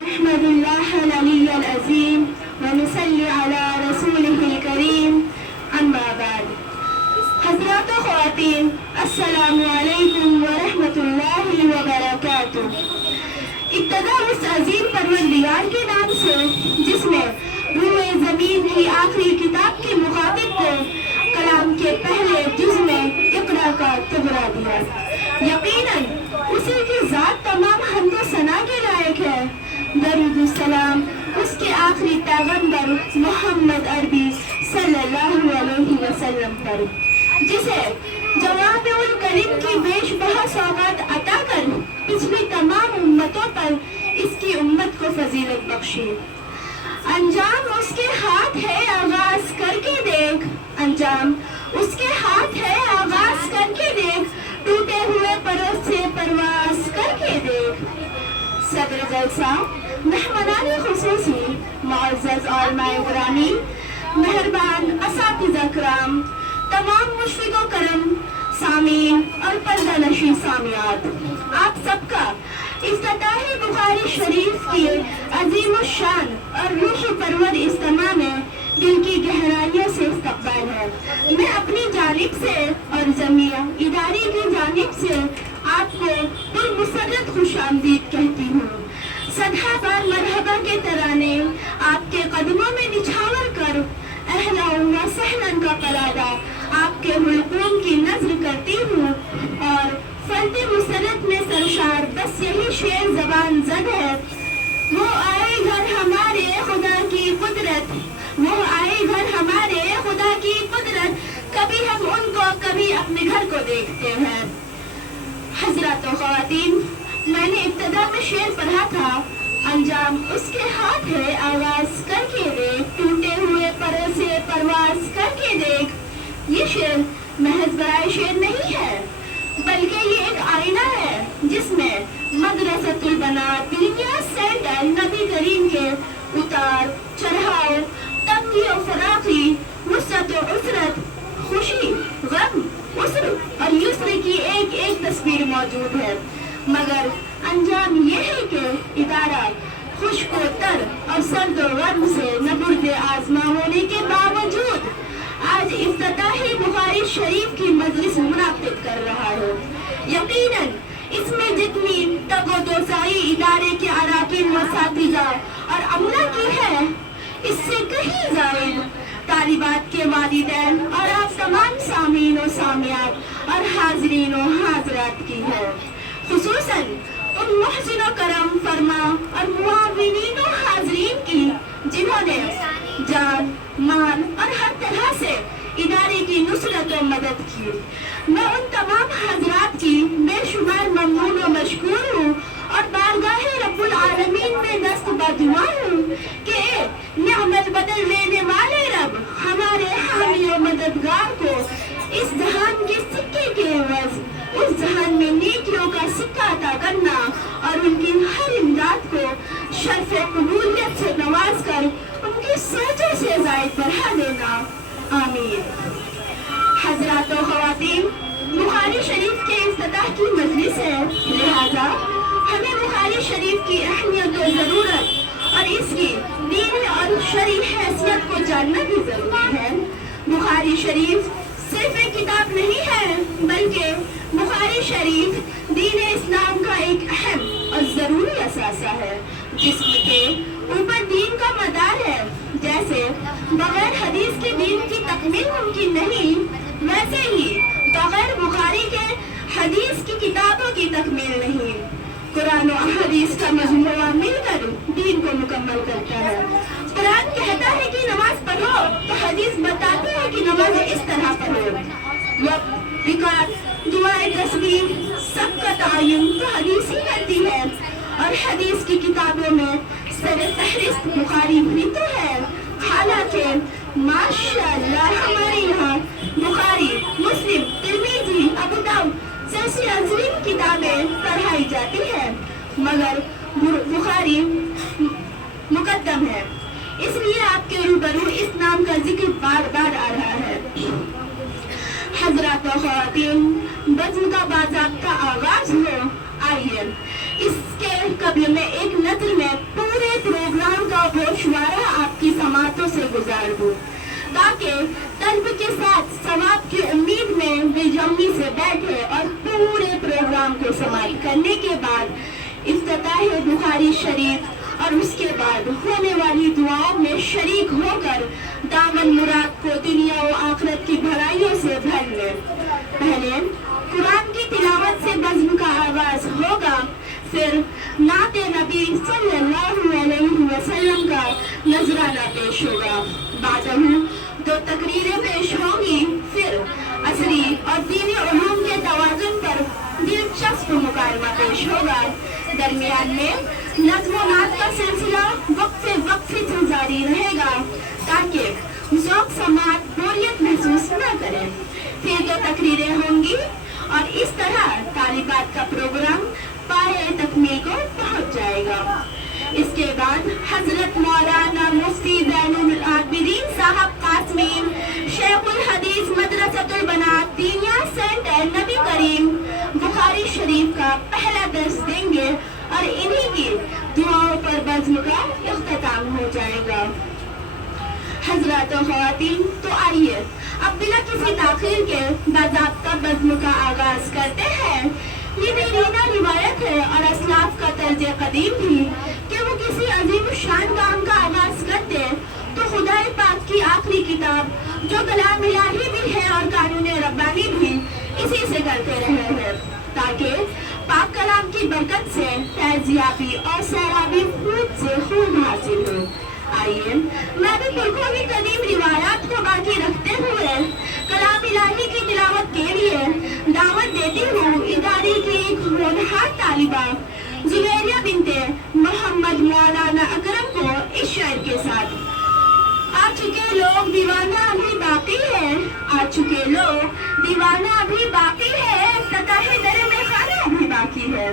نحمد اللہ العلی العظیم ونصلی علی رسولہ الکریم اما بعد۔ حضرات و خواتین، السلام علیکم ورحمۃ اللہ وبرکاتہ۔ ابتدا اس عظیم پروردگار کے نام سے جس نے روئے زمین کی آخری کتاب کے مخاطب کو کلام کے پہلے جز میں اقرا کا تبرہ دیا۔ یقیناً اسی کی ذات تمام حمد و ثنا کے لائق ہے۔ درود السلام اس کے آخری پیغمبر محمد عربی صلی اللہ علیہ وسلم پر، جسے جواب الکلم کی بیش بہا سوغات عطا کر پچھلی تمام امتوں پر اس کی امت کو فضیلت بخشی۔ انجام اس کے ہاتھ ہے، آغاز کر کے دیکھ۔ انجام اس کے ہاتھ ہے، آغاز کر کے دیکھ۔ ٹوٹے ہوئے پروں سے پرواز کر کے دیکھ۔ صدر جلسہ، مہمانان خصوصی، معزز علماء گرامی، مہربان اساتذہ کرام، تمام مشفق و کرم سامعین اور پردہ نشین سامعات، آپ سب کا افتتاحی بخاری شریف کی عظیم الشان اور روح پرور اجتماع میں دل کی گہرائیوں سے استقبال ہے۔ میں اپنی جانب سے اور جمعیہ اداری کی جانب سے آپ کو پرمسرت خوش آمدید کہتی ہوں۔ صدہ بار مرحبا کے ترانے آپ کے قدموں میں نچھاور کر اہلا و سہلا کا قلادہ آپ کے حلقوم کی نظر کرتی ہوں، اور فرد مسرت میں سرشار بس یہی شعر زبان زد ہے: وہ آئے گھر ہمارے خدا کی قدرت، وہ آئے گھر ہمارے خدا کی قدرت، کبھی ہم ان کو کبھی اپنے گھر کو دیکھتے ہیں۔ حضرات و خواتین، میں نے ابتدا میں شعر پڑھا تھا: انجام اس کے ہاتھ ہے، آغاز کر کے دیکھ، ٹوٹے ہوئے پروں سے پرواز کر کے دیکھ۔ یہ شعر محض برائے شعر نہیں ہے، بلکہ یہ ایک آئینہ ہے جس میں مدرسۃ البنات دنیا سینڈل نبی کریم کے اتار چڑھاؤ، تنگی و فراخی، وسعت و عسرت، خوشی، غم، عسر اور یسر کی ایک ایک تصویر موجود ہے۔ مگر انجام یہ ہے کہ ادارہ خشک و تر اور سرد و گرم سے نبرد آزما ہونے کے باوجود آج افتتاحی بخاری شریف کی مجلس منعقد کر رہا ہے۔ یقیناً اس میں جتنی تگ و توسائی ادارے کے اراکین و اساتذہ اور عملہ کی ہے، اس سے کہیں زائد طالبات کے والدین اور آپ تمام سامعین و سامعات اور حاضرین و حاضرات کی ہے، خصوصاً ان محسن و کرم فرما اور معاونین و حاضرین کی جنہوں نے جان، مال اور ہر طرح سے ادارے کی نصرت و مدد کی۔ میں ان تمام حضرات کی بے شمار ممنون و مشکور ہوں اور بارگاہ رب العالمین میں دست بدعا ہوں کہ نعم البدل لینے والے رب ہمارے حامی و مددگار کو اس جہان کے سکے کے عوض اس جہان میں نیکیوں کا سکہ عطا کرنا اور ان کی ہر امداد کو شرف قبولیت سے نواز کر ان کی سوچوں سے زائد بڑھا دینا، آمین۔ حضرات و خواتین، بخاری شریف کے افتتاح کی مجلس ہے، لہذا ہمیں بخاری شریف کی اہمیت و ضرورت اور اس کی دینی اور شرعی حیثیت کو جاننا بھی ضروری ہے۔ بخاری شریف صرف ایک کتاب نہیں ہے، بلکہ بخاری شریف دین اسلام کا ایک اہم اور ضروری اثاثہ ہے، جس کے اوپر دین کا مدار ہے۔ جیسے بغیر حدیث کے دین کی تکمیل ممکن نہیں، ویسے ہی بغیر بخاری کے حدیث کی کتابوں کی تکمیل نہیں۔ قرآن و حدیث کا مجموعہ مل کر دین کو مکمل کرتا ہے۔ قرآن کہتا ہے کہ نماز پڑھو تو حدیث بتاتی ہے کہ نماز اس طرح پڑھو۔ وقت، رکعت، دعائے تسبیح سب کا تعین تو حدیث ہی کرتی ہے، اور حدیث کی کتابوں میں سر فہرست بخاری بھی تو ہے۔ حالانکہ ماشاءاللہ ہمارے یہاں بخاری، مسلم، ترمذی، ابو داؤد جیسی عظیم کتابیں پڑھائی جاتی ہیں، مگر بخاری مقدم ہے، اس لیے آپ کے روبرو اس نام کا ذکر بار بار آ رہا ہے۔ حضرات و خواتین، بزم کا باضابطہ آغاز ہو، آئیے اس کے قبل میں ایک نظر میں تاکہ طلب کے ساتھ ثواب کی امید میں بےجمی سے بیٹھے اور پورے پروگرام کو سماعت کرنے کے بعد افتتاح بخاری شریف اور اس کے بعد ہونے والی دعاؤں میں شریک ہو کر دامن مراد کو دنیا و آخرت کی بھلائیوں سے بھر لیں۔ پہلے قرآن کی تلاوت سے بزم کا آغاز ہوگا، پھر نعت نبی صلی اللہ علیہ وسلم کا نذرانہ پیش ہوگا، بعد دو تقریریں پیش ہوں گی، پھر عصری اور دینی علوم کے توازن پر دلچسپ مکالمہ پیش ہوگا، درمیان میں نظم و نعت کا سلسلہ وقفے سے جاری رہے گا تاکہ ذوق سماعت بوریت محسوس نہ کرے، پھر دو تقریریں ہوں گی اور اس طرح طالبات کا پروگرام پائے تکمیل کو پہنچ جائے گا۔ اس کے بعد حضرت مولانا مفتی زین العابدین صاحب قاسمی شیخ الحدیث مدرسۃ البنات دینیا سینٹر نبی کریم بخاری شریف کا پہلا درس دیں گے اور انہی کی دعاؤں پر بزم کا اختتام ہو جائے گا۔ حضرات و خواتین، تو آئیے اب بلا کسی تاخیر کے باضابطہ بزم کا آغاز کرتے ہیں۔ یہ دیرینہ روایت ہے اور اسلاف کا طرز قدیم بھی کہ وہ کسی عظیم الشان کام کا آغاز کرتے تو خدا پاک کی آخری کتاب جو کلام الہی بھی ہے اور قانون ربانی بھی اسی سے کرتے رہے ہیں تاکہ پاک کلام کی برکت سے فیضیابی اور سیرابی خوب سے خوب حاصل ہو۔ آئیے میں بھی پرکھوں کی قدیم روایات کو باقی رکھتے ہوئے کلام الہی کی تلاوت کے لیے دعوت دیتی ہوں ادارے کی ایک ہونہار طالبہ زبیریہ بنت محمد مولانا اکرم کو اس شعر کے ساتھ۔ آ چکے لوگ دیوانہ ابھی باقی ہے، آ چکے لوگ دیوانہ ابھی باقی ہے، فتح در میں خانہ ابھی باقی ہے۔